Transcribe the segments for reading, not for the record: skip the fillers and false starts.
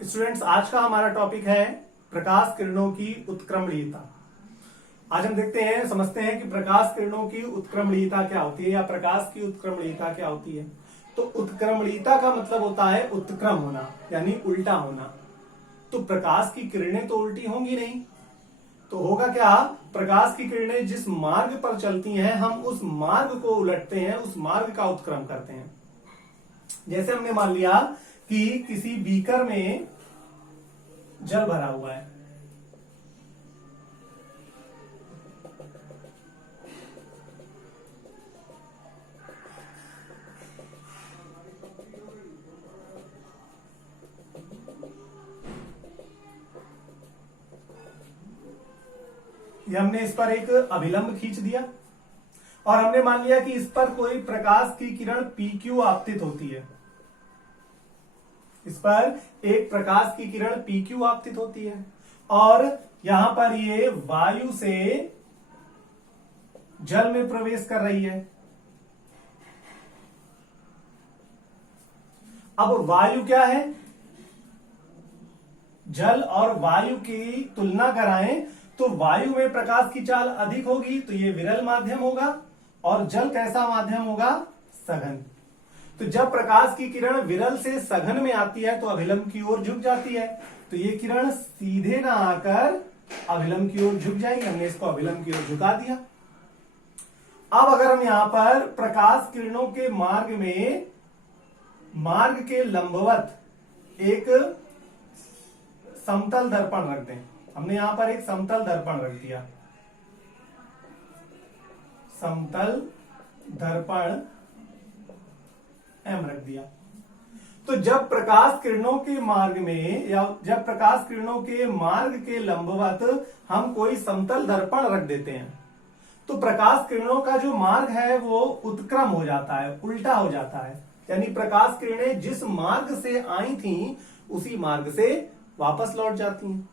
Students, आज का हमारा टॉपिक है प्रकाश किरणों की उत्क्रमणीयता। आज हम देखते हैं, समझते हैं कि प्रकाश किरणों की उत्क्रमणीयता क्या होती है या प्रकाश की उत्क्रमणीयता क्या होती है। तो उत्क्रमणीयता का मतलब होता है उत्क्रम होना, यानी उल्टा होना। तो प्रकाश की किरणें तो उल्टी होंगी नहीं, तो होगा क्या, प्रकाश की किरणें जिस मार्ग पर चलती हैं हम उस मार्ग को उलटते हैं, उस मार्ग का उत्क्रम करते हैं। जैसे हमने मान लिया कि किसी बीकर में जल भरा हुआ है, ये हमने इस पर एक अभिलंब खींच दिया और हमने मान लिया कि इस पर कोई प्रकाश की किरण PQ आपतित होती है। इस पर एक प्रकाश की किरण PQ आपतित होती है और यहां पर ये वायु से जल में प्रवेश कर रही है। अब वायु क्या है, जल और वायु की तुलना कराएं तो वायु में प्रकाश की चाल अधिक होगी, तो ये विरल माध्यम होगा, और जल कैसा माध्यम होगा, सघन। तो जब प्रकाश की किरण विरल से सघन में आती है तो अभिलंब की ओर झुक जाती है, तो ये किरण सीधे ना आकर अभिलंब की ओर झुक जाएगी। हमने इसको अभिलंब की ओर झुका दिया। अब अगर हम यहां पर प्रकाश किरणों के मार्ग के लंबवत एक समतल दर्पण रख दें, हमने यहां पर एक समतल दर्पण रख दिया, समतल दर्पण M रख दिया। तो जब प्रकाश किरणों के मार्ग में या जब प्रकाश किरणों के मार्ग के लंबवत हम कोई समतल दर्पण रख देते हैं तो प्रकाश किरणों का जो मार्ग है वो उत्क्रम हो जाता है, उल्टा हो जाता है। यानी प्रकाश किरणें जिस मार्ग से आई थी उसी मार्ग से वापस लौट जाती हैं।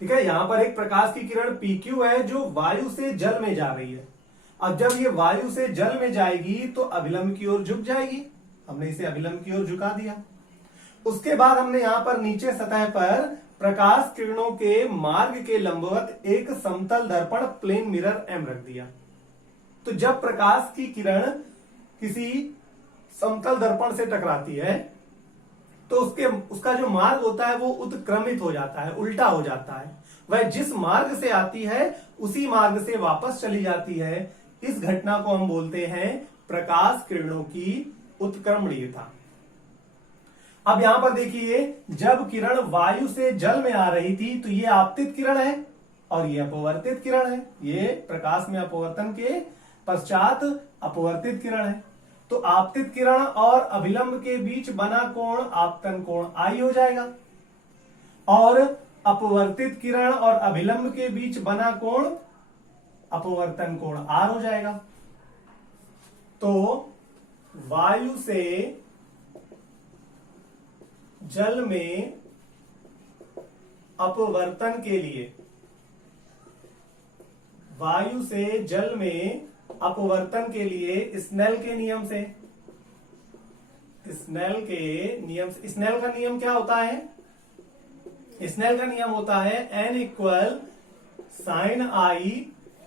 ठीक है, यहां पर एक प्रकाश की किरण PQ है जो वायु से जल में जा रही है। अब जब ये वायु से जल में जाएगी तो अभिलंब की ओर झुक जाएगी, हमने इसे अभिलंब की ओर झुका दिया। उसके बाद हमने यहां पर नीचे सतह पर प्रकाश किरणों के मार्ग के लंबवत एक समतल दर्पण प्लेन मिरर M रख दिया। तो जब प्रकाश की किरण किसी समतल दर्पण से टकराती है तो उसका जो मार्ग होता है वो उत्क्रमित हो जाता है, उल्टा हो जाता है। वह जिस मार्ग से आती है उसी मार्ग से वापस चली जाती है। इस घटना को हम बोलते हैं प्रकाश किरणों की उत्क्रमणीयता। अब यहां पर देखिए, जब किरण वायु से जल में आ रही थी तो ये आपतित किरण है और ये अपवर्तित किरण है। ये प्रकाश में अपवर्तन के पश्चात अपवर्तित किरण है। तो आपतित किरण और अभिलंब के बीच बना कोण आपतन कोण I हो जाएगा और अपवर्तित किरण और अभिलंब के बीच बना कोण अपवर्तन कोण R हो जाएगा। तो वायु से जल में अपवर्तन के लिए, वायु से जल में अपवर्तन के लिए स्नेल के नियम से, स्नेल का नियम क्या होता है, स्नेल का नियम होता है N equal sine I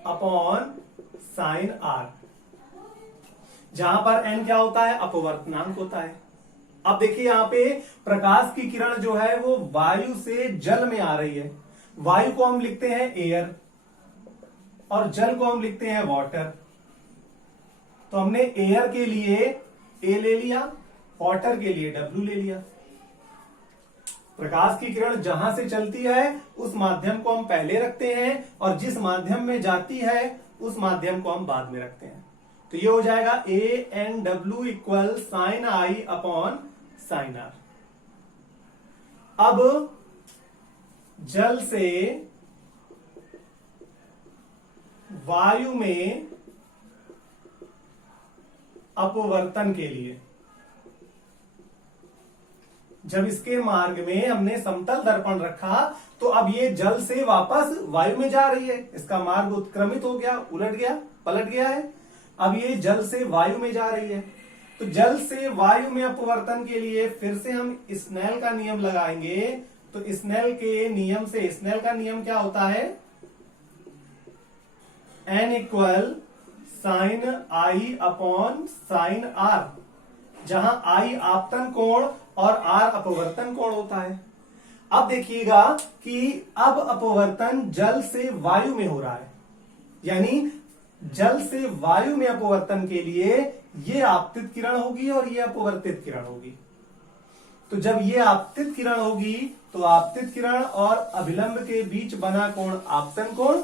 upon sine R, जहां पर N क्या होता है, अपवर्तनांक होता है। अब देखिए यहां पे प्रकाश की किरण जो है वो वायु से जल में आ रही है। वायु को हम लिखते हैं एयर और जल को हम लिखते हैं वाटर। तो हमने एयर के लिए A ले लिया, वाटर के लिए W ले लिया। प्रकाश की किरण जहां से चलती है उस माध्यम को हम पहले रखते हैं और जिस माध्यम में जाती है उस माध्यम को हम बाद में रखते हैं। तो ये हो जाएगा ANW equal sine I upon sine R। अब जल से वायु में अपवर्तन के लिए, जब इसके मार्ग में हमने समतल दर्पण रखा तो अब ये जल से वापस वायु में जा रही है। इसका मार्ग उत्क्रमित हो गया, उलट गया, पलट गया है। अब ये जल से वायु में जा रही है। तो जल से वायु में अपवर्तन के लिए फिर से हम स्नेल का नियम लगाएंगे। तो स्नेल के नियम से, स्नेल का नियम क्या होता है, N equal sine I upon sine R, जहां आई आपतन कोण और आर अपवर्तन कोण होता है। अब देखिएगा कि अब अपवर्तन जल से वायु में हो रहा है, यानी जल से वायु में अपवर्तन के लिए ये आपतित किरण होगी और ये अपवर्तित किरण होगी। तो जब ये आपतित किरण होगी तो आपतित किरण और अभिलंब के बीच बना कोण आपतन कोण,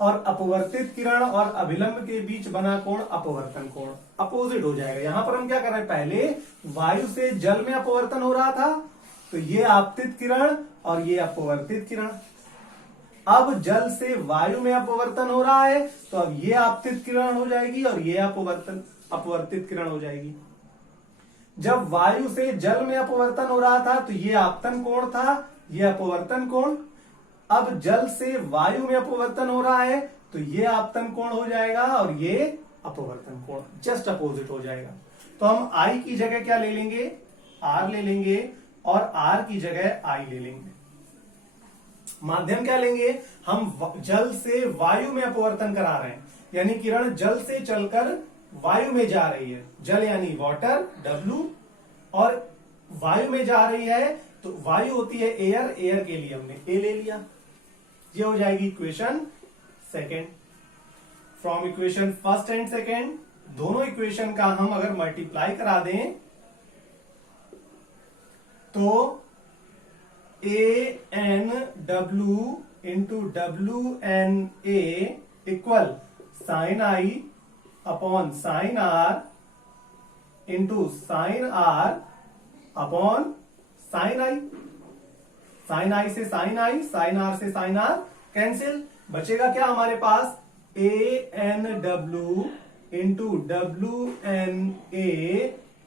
और अपवर्तित किरण और अभिलंब के बीच बना कोण अपवर्तन कोण, अपोजिट हो जाएगा। यहां पर हम क्या कर रहे हैं, पहले वायु से जल में अपवर्तन हो रहा था, तो ये आपतित किरण और ये अपवर्तित किरण। अब जल से वायु में अपवर्तन हो रहा है, तो अब ये आपतित किरण हो जाएगी और ये अपवर्तित किरण हो जाएगी। जब वायु से जल में अपवर्तन हो रहा था तो ये आपतन कोण था, ये अपवर्तन कोण। अब जल से वायु में अपवर्तन हो रहा है तो ये आपतन कोण हो जाएगा और ये अपवर्तन कोण, जस्ट अपोजिट हो जाएगा। तो हम I की जगह क्या ले लेंगे, R ले लेंगे, और R की जगह I ले लेंगे। माध्यम क्या लेंगे, हम जल से वायु में अपवर्तन करा रहे हैं, यानी किरण जल से चलकर वायु में जा रही है। जल यानी वाटर W, और वायु में जा रही है तो वायु होती है एयर, एयर के लिए हमने A ले लिया। ये हो जाएगी equation second. From equation first and second, दोनों इक्वेशन का हम अगर मल्टीप्लाई करा दें तो ANW into WNA equal sine I upon sine R into sine R upon sine I. Sine I से साइन आई, साइन आर से साइन आर कैंसिल, बचेगा क्या हमारे पास, ANW इंटू WNA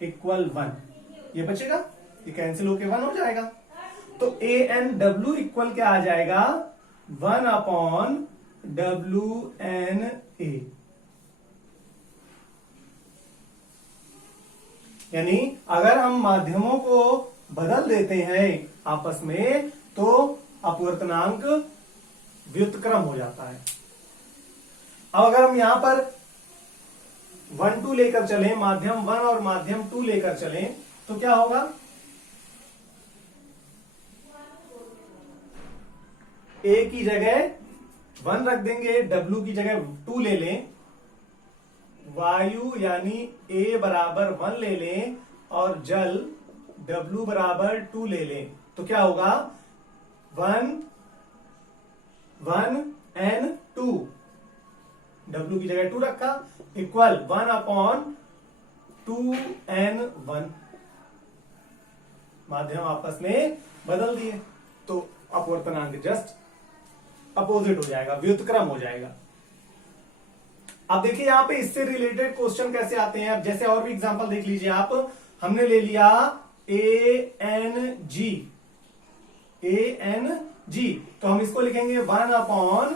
इक्वल 1। ये बचेगा, ये कैंसिल होके 1 हो जाएगा। तो ANW इक्वल क्या आ जाएगा, 1 अपॉन WNA। यानी अगर हम माध्यमों को बदल देते हैं आपस में तो अपवर्तनांक व्युत्क्रम हो जाता है। अब अगर हम यहां पर 1 2 लेकर चलें, माध्यम 1 और माध्यम 2 लेकर चलें, तो क्या होगा, A की जगह 1 रख देंगे, W की जगह 2 ले लें, वायु यानी A बराबर 1 ले लें और जल W बराबर 2 ले लें, तो क्या होगा, 1 1 N 2, W की जगह 2 रखा, इक्वल 1 अपॉन 2N1। माध्यम आपस में बदल दिए तो अपवर्तनांक जस्ट अपोजिट हो जाएगा, व्युत्क्रम हो जाएगा। अब देखिए यहां पे इससे रिलेटेड क्वेश्चन कैसे आते हैं। अब जैसे और भी एग्जांपल देख लीजिए आप, हमने ले लिया ANG, तो हम इसको लिखेंगे 1 अपॉन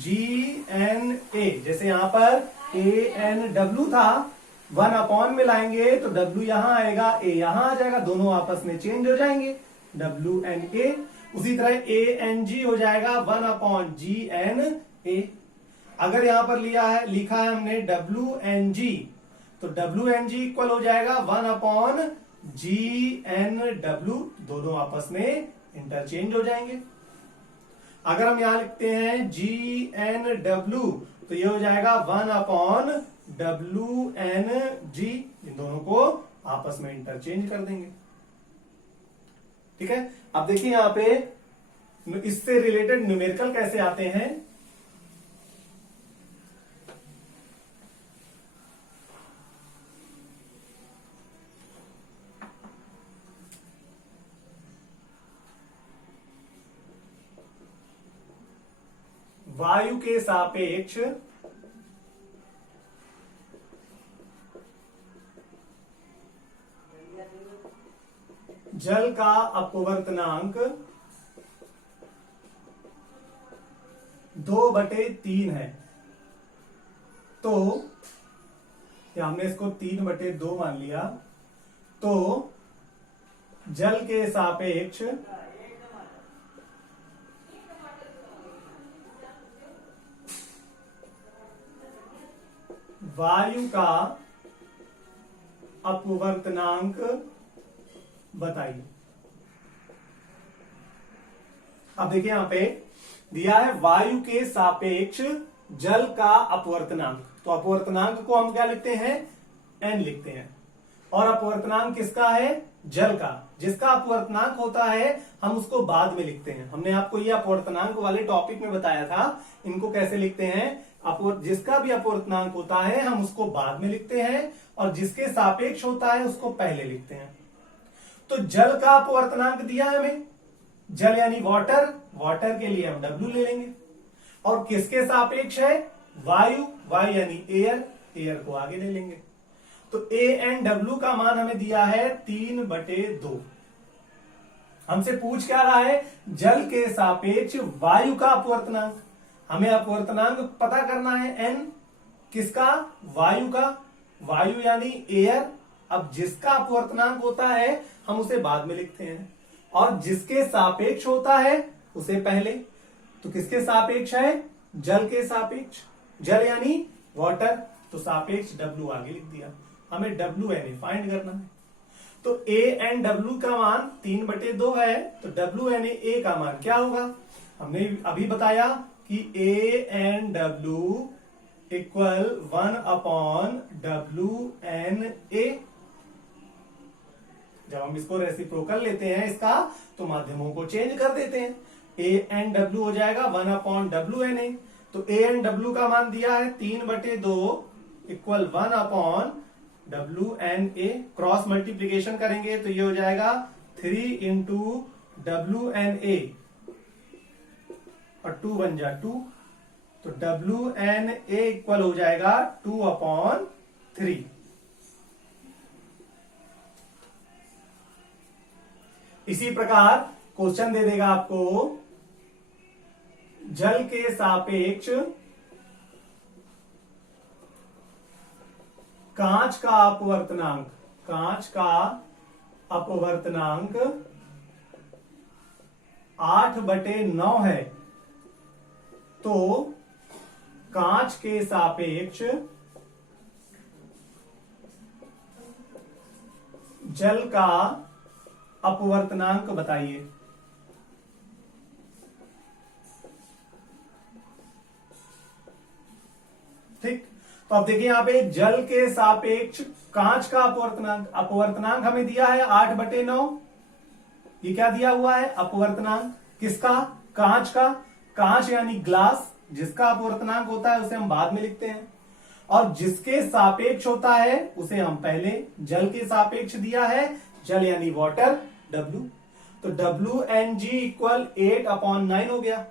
GNA। जैसे यहां पर ANW था, 1 अपॉन में लाएंगे तो W यहां आएगा, A यहां आ जाएगा, दोनों आपस में चेंज हो जाएंगे, WNA। उसी तरह ANG हो जाएगा 1 अपॉन GNA। अगर यहां पर लिखा है हमने WNG, तो WNG इक्वल हो जाएगा 1 अपॉन GNW, दोनों आपस में इंटरचेंज हो जाएंगे। अगर हम यहां लिखते हैं GNW, तो ये हो जाएगा 1 अपॉन WNG, इन दोनों को आपस में इंटरचेंज कर देंगे। ठीक है, अब देखिए यहां पे इससे रिलेटेड न्यूमेरिकल कैसे आते हैं। वायु के सापेक्ष जल का अपवर्तनांक 2/3 है, तो या हमने इसको 3/2 मान लिया, तो जल के सापेक्ष वायु का अपवर्तनांक बताइए। अब देखिए यहां पे दिया है वायु के सापेक्ष जल का अपवर्तनांक, तो अपवर्तनांक को हम क्या लिखते हैं, n लिखते हैं। और अपवर्तनांक किसका है, जल का। जिसका अपवर्तनांक होता है हम उसको बाद में लिखते हैं। हमने आपको ये अपवर्तनांक वाले टॉपिक में बताया था इनको कैसे लिखते हैं। जिसका भी अपवर्तनांक होता है हम उसको बाद में लिखते हैं, और जिसके सापेक्ष होता है उसको पहले लिखते हैं। तो जल का अपवर्तनांक दिया है हमें, जल यानी वाटर, वाटर के लिए हम W ले लेंगे। और किसके सापेक्ष है, वायु, वायु यानी एयर, एयर को आगे ले लेंगे। तो ANW का मान हमें दिया है 3/2। हमसे पूछ क्या रहा है, जल के सापेक्ष वायु का अपवर्तनांक। हमें अपवर्तनांक पता करना है n, किसका, वायु का, वायु यानी एयर। अब जिसका अपवर्तनांक होता है हम उसे बाद में लिखते हैं, और जिसके सापेक्ष होता है उसे पहले। तो किसके सापेक्ष है, जल के सापेक्ष, जल यानी वाटर, तो सापेक्ष W आगे लिख दिया। हमें WNA फाइंड करना है। तो ANW का मान 3/2 है, तो WNA का मान क्या होगा, हमने अभी बताया कि ANW इक्वल 1/WNA। जब हम इसको रेसिप्रोकल लेते हैं इसका, तो माध्यमों को चेंज कर देते हैं। ANW हो जाएगा 1/WNA। तो ANW का मान दिया है 3/2 इक्वल 1/WNA। क्रॉस मल्टीप्लीकेशन करेंगे तो ये हो जाएगा 3 × WNA, और 2 बन जा 2, तो WNA इक्वल हो जाएगा 2/3। इसी प्रकार क्वेश्चन दे देगा आपको, जल के सापेक्ष कांच का अपवर्तनांक, कांच का अपवर्तनांक 8/9 है, तो कांच के सापेक्ष जल का अपवर्तनांक बताइए। ठीक, तो अब देखिए यहां पे जल के सापेक्ष कांच का अपवर्तनांक, अपवर्तनांक हमें दिया है 8/9। ये क्या दिया हुआ है, अपवर्तनांक किसका, कांच का। कांच यानी ग्लास, जिसका अपवर्तनांक होता है उसे हम बाद में लिखते हैं, और जिसके सापेक्ष होता है उसे हम पहले। जल के सापेक्ष दिया है, जल यानी वाटर, W, तो WNG इक्वल 8/9 हो गया।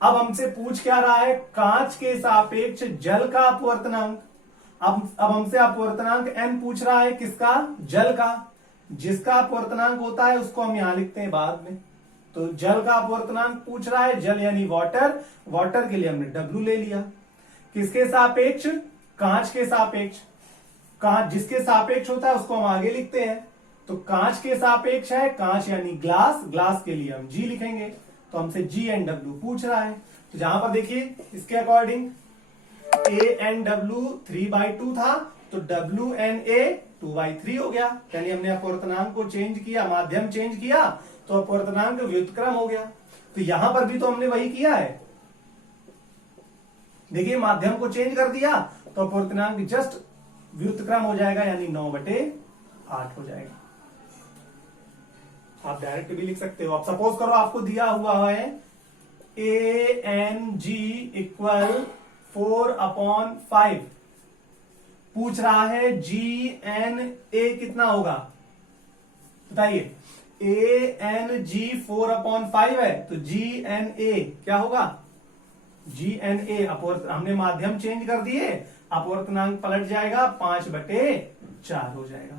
अब हमसे पूछ क्या रहा है, कांच के सापेक्ष जल का अपवर्तनांक। अब हमसे अपवर्तनांक n पूछ रहा है, किसका, जल का। जिसका अपवर्तनांक होता है उसको हम यहां लिखते हैं बाद में। तो जल का अपवर्तनांक पूछ रहा है, जल यानी वाटर, वाटर के लिए हमने W ले लिया। किसके सापेक्ष, कांच के सापेक्ष। कांच जिसके सापेक्ष होता है उसको हम आगे लिखते हैं, तो कांच के सापेक्ष है, कांच यानी ग्लास, ग्लास के लिए हम G लिखेंगे। तो हमसे GNW पूछ रहा है, तो जहां पर देखिए इसके अकॉर्डिंग ANW 3/2 था, तो WNA 2/3 हो गया। यानी हमने अपवर्तनांक को चेंज किया, माध्यम चेंज किया, तो अपवर्तनांक व्युत्क्रम हो गया। तो यहां पर भी तो हमने वही किया है, देखिए माध्यम को चेंज कर दिया, तो अपवर्तनांक जस्ट व्युत्क्रम हो जाएगा, यानी 9/8 हो जाएगा। आप डायरेक्ट भी लिख सकते हो। आप सपोज करो आपको दिया हुआ है ANG इक्वल 4/5, पूछ रहा है GNA कितना होगा, बताइए। ANG 4/5 है, तो GNA क्या होगा, GNA हमने माध्यम चेंज कर दिए, अपवर्तनांक पलट जाएगा, 5/4 हो जाएगा।